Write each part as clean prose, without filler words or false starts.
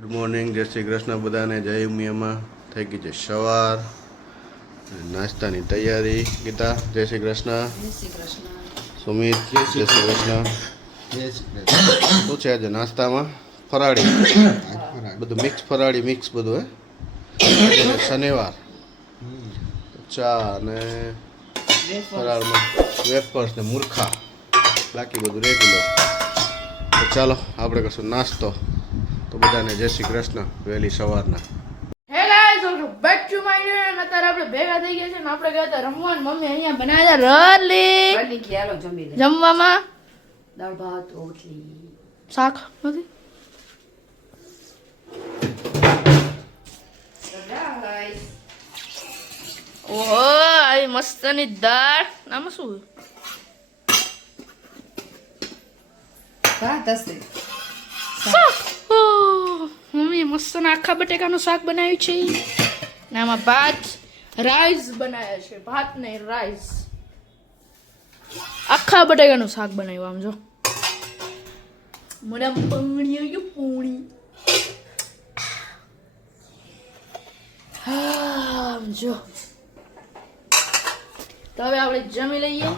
Good morning, જય શ્રી કૃષ્ણ બધાને. જય ઉમિયામાં થઈ ગઈ છે સવાર, નાસ્તાની તૈયારી. ગીતા જય શ્રી કૃષ્ણ. સુમિત જય શ્રી કૃષ્ણ. શું છે આજે નાસ્તામાં? ફરાળી બધું મિક્સ, ફરાળી મિક્સ બધું. હે શનિવાર ચા અને ફરાળમાં વેફર્સ ને મૂર્ખા, બાકી બધું રેગ્યુલર. તો ચાલો આપણે કરશું નાસ્તો. તો બધાને જય શ્રી કૃષ્ણ વહેલી સવારના. હે guys, welcome back to my channel. અત્યારે આપણે ભેગા થઈ ગયા છે ને આપણે ગયા હતા રમવા. મમ્મી અહીંયા બનાવ્યા રલી. જમવામાં દાળ ભાત રોટલી શાક નથી. ઓહો, આવી મસ્તની દાળ. આમાં શું ભાત હશે. શાક? ઓહ, મમ્મી મસ્તના આખા બટેકાનું શાક બનાવ્યું છે. ને આમાં ભાત રાઈસ બનાવ્યા છે. ભાત નહીં, રાઈસ. આખા બટેકાનું શાક બનાવ્યું. આમ જો મને પાણી આવ્યું, પાણી. આમ જો. તો હવે આપણે જમી લઈએ.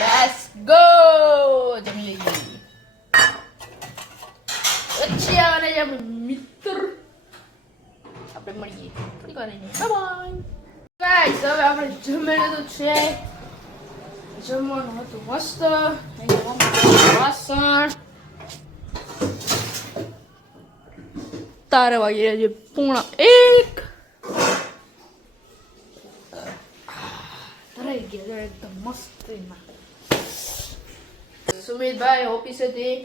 Let's go. જમી લઈએ. પછી આવવાના છે આપણે મિત્ર. આપણે મળીએ થોડી વાર રહીને. બાય ગાઈસ, હવે આપણે જમી લીધું છે. જમવાનું હતું મસ્ત. વાસણ તારે વાગી છે 1:30. ધરાઈ ગયા એકદમ મસ્ત. સુમિતભાઈ ઓફિસેથી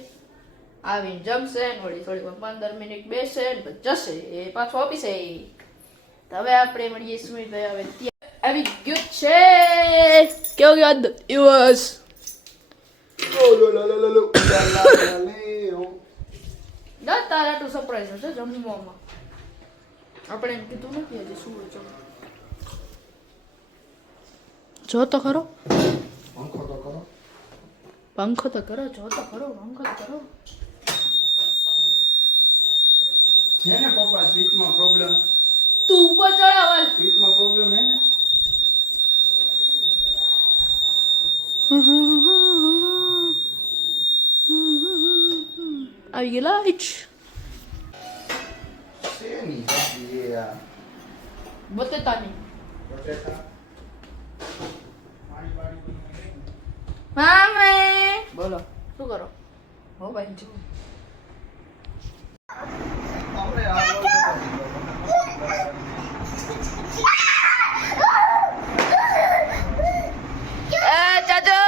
આવીને જમશે, વળી થોડી 15 મિનિટ બેસે ને જશે એ પાછો ઓફિસે. તો હવે આપણે મળીએ. સુમિતભાઈ હવે ત્યાં આવી ગયું છે. કેવો ગયો દિવસ? તારા ટુ સરપ્રાઈઝ છે જમવામાં. આપણે એમ કીધું નથી આજે શું હોય. જો તો ખરો, પંખો તો કરો. જો તો ખરો, પંખો તો કરો. છે ને પપ્પા, સ્વિચમાં પ્રોબ્લેમ. તું ઉપર ચડાવ. સ્વિચમાં પ્રોબ્લેમ હે ને. આવી ગઈ લાઈટ. શેની સબ્જી એ આ? બટેટાની. બટેટા. મામે બોલો. શું કરો? હો ભાઈ જો આપણે આ ચાચો.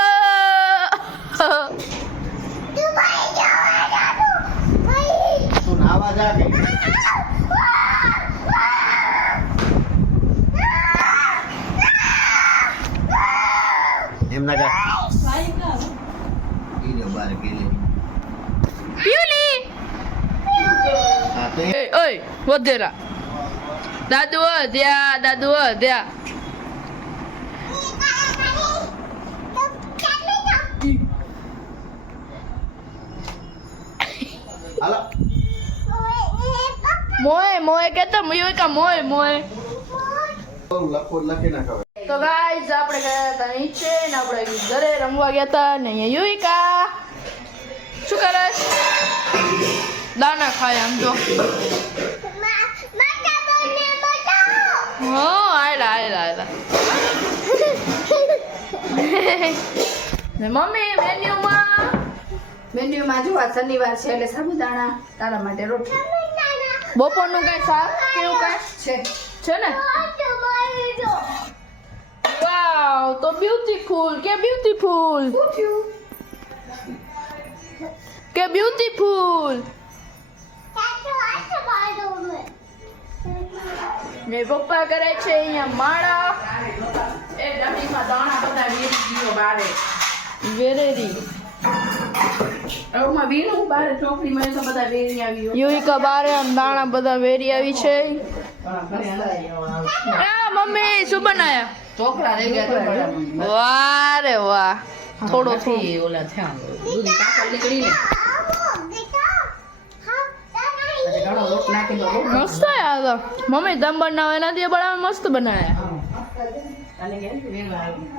તું નાવા જા કે એમ ના જા. ઈ જો બાર ગેલે. પ્યુલી. હા તે ઓય વધેરા. દાદુ વધ્યા, દાદુ વધ્યા. હાલો. મોય મોય કેતો મયુકા મોય મોય. લખો લખી નાખો. તો ગાઈઝ આપણે ગયા હતા નીચે ને આપણે ઘરે રમવા ગયા હતા ને અહીંયા યુવિકા શું કરે? દાના ખાય. આમ જો. હા, આયલા. ને મમ્મી મેન્યુમાં જો આ શનિવાર છે એટલે સાબુદાણા, તારા માટે રોટલી. બપોરનું કઈ શાક કેવું કઈ છે છે ને? વાવ, તો બ્યુટીફુલ. કે બ્યુટીફુલ, કે બ્યુટીફુલ. ને પપ્પા કરે છે અહીંયા માળા. એ ડબ્બીમાં દાણા બધા વેરી ગયો બારે. વેરેરી. એમાં વીણું બારે ચોકડીમાં તો બધા વેરી આવી ગયો. યુવિકા બારે આમ દાણા બધા વેરી આવી છે. મમ્મી શું બનાયા? ચોકડા રહી ગયા. વાહ રે વાહ. થોડો નથી ઓલા થયા દૂધી કાકર નીકળી ને પછી ઘણો લોટ નાખી દો મસ્ત યાર તો મમ્મી દમ બનાવે એનાથી બનાવે મસ્ત બનાવે અને કે વેવા આવી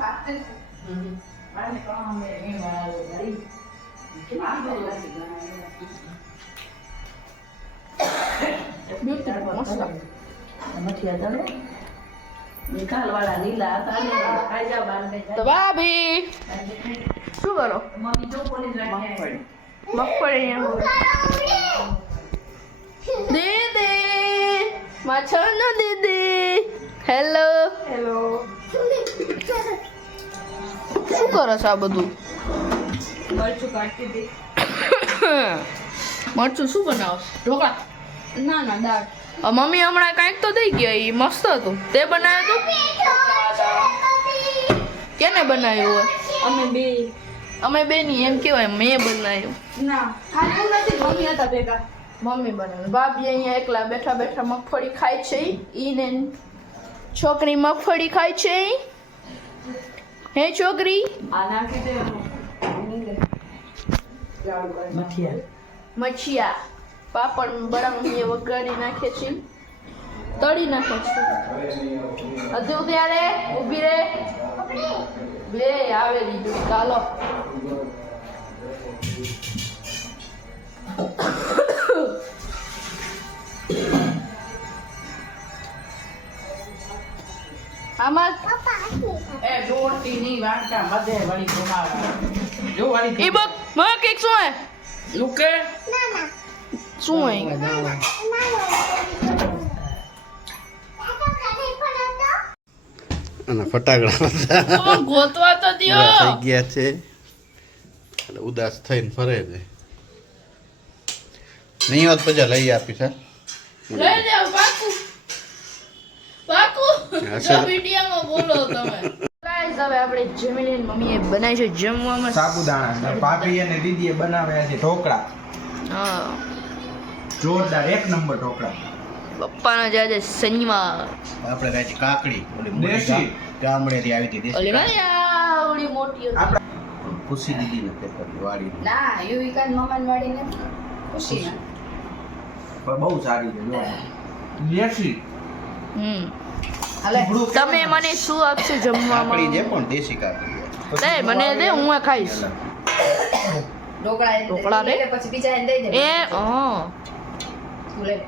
આને કોણ મે વેવા આવી મસ્ત મઠિયા દળો નિકાલ વાળા લીલા હતા ને ખાઈ જાવ બાર બે તો ભાભી શું કરો મમ્મી જો પોલીસ રાખે મગફળી અહીંયા દીદી માછાનો દીદી હેલો હેલો શું કરો છો આ બધું મરચું કાઢી દે મરચું શું બનાવો ઢોકળા ના ના દાળ મમ્મી હમણાં કાંઈક તો દઈ ગયા એ મસ્ત હતું તે બનાવ્યું હતું કેને બનાવ્યું હોય અમે બે અમે બેની એમ કહેવાય મેં બનાવ્યું ના ખાતું નથી મમ્મી હતા ભેગા મમ્મી બનાવ્યું ભાભી અહીંયા એકલા બેઠા બેઠા મગફળી ખાય છે ઈ ને છોકરી મગફળી ખાય છે હે છોકરી આ નાખી દે મઠિયા મચ્છિયા પાપડ બળાંગી વઘારી નાખે છે તળી નાખે છે હજુ ત્યારે ઊભી રે બે આવે દીધું ચાલો આમાં એ રોટી ની વાટકા બધે વળી ઘુમાવા જો વળી ઈ બક મક એક શું હે લુકે શું હે અને ફટાકડા ગોતવા તો પૂરા દ્યો થઈ ગયા છે એટલે ઉદાસ થઈને ફરે છે નહીં હોત પછી લઈ આપીશ હા લઈ જાવ પાકુ પાકુ હા, સર. વિડિયામાં બોલો તમે ગાઈસ હવે આપણે જમીને મમ્મીએ બનાવી છે જમવામાં સાબુદાણા ભાભી અને દીદીએ બનાવ્યા છે ઢોકળા હા જોરદાર એક નંબર ઢોકળા પપ્પાના જાજે શનિવાર આપણે કાંઈ છે કાકડી ઓલી દેશી. ગામડેથી આવી હતી ઓલી દેશી ના આવડી મોટી હતી ખુશી દીદીને ખેતર વાડી ના યુવિકા મમન વાળી ને ખુશી ના પણ બહુ સારી છે જો દેશી હાલે તમે મને શું આપશો કાકડી છે જમવામાં પણ દેશી કાકડી દે મને દે હું એ ખાઈશ ઢોકળા ઢોકળા દે. પછી બીજા એને દઈ દે એ હા તું લે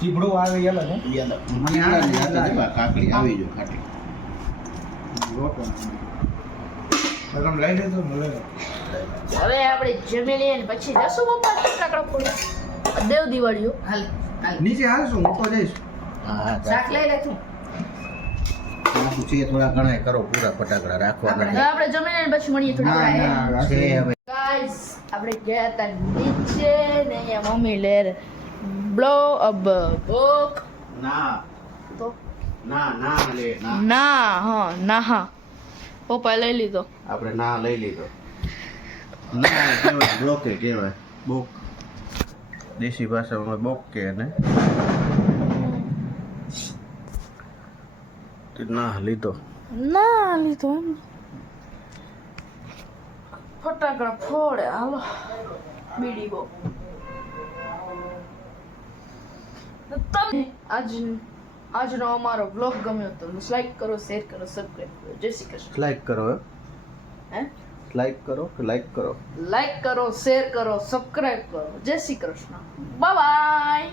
ચીભડું આવે એ અલગ હે મને આનંદ આવે છે, કાકડી આવી જો ખાટી રોટો તમે લઈ લેજો મળે હવે આપણે જમી લઈએ ને પછી જશું પપ્પા ફટાકડા ફોડવા દેવ દિવાળીઓ હાલ હાલ નીચે હાલશું હું તો જઈશ હા શાક લઈ લે તું નાખું છે થોડા ઘણા કરો પૂરા ફટાકડા રાખવાના હવે આપણે જમી લઈએ ને પછી મળીએ થોડી ના ના છે હવે ગાઈસ આપણે ગયા હતા નીચે ને અહીંયા મમ્મી લેર બ્લો અબ બોક ના તો ના ના લે ના ના હા ના હા પપ્પા લઈ લીધો આપણે ના લઈ લીધો ના કહેવાય બ્લોકે કહેવાય બોક દેશી ભાષામાં બોક કહે ને તે ના લીધો ના લીધો એમ ફટાકડા ફોડે હાલો બીડી બો તો તમે આજનો અમારો બ્લોગ ગમ્યો તો લાઈક કરો શેર કરો સબસ્ક્રાઇબ કરો જય શ્રી કૃષ્ણ લાઈક કરો હે લાઈક કરો કે લાઈક કરો લાઈક કરો શેર કરો સબસ્ક્રાઇબ કરો જય શ્રી કૃષ્ણ બાય બાય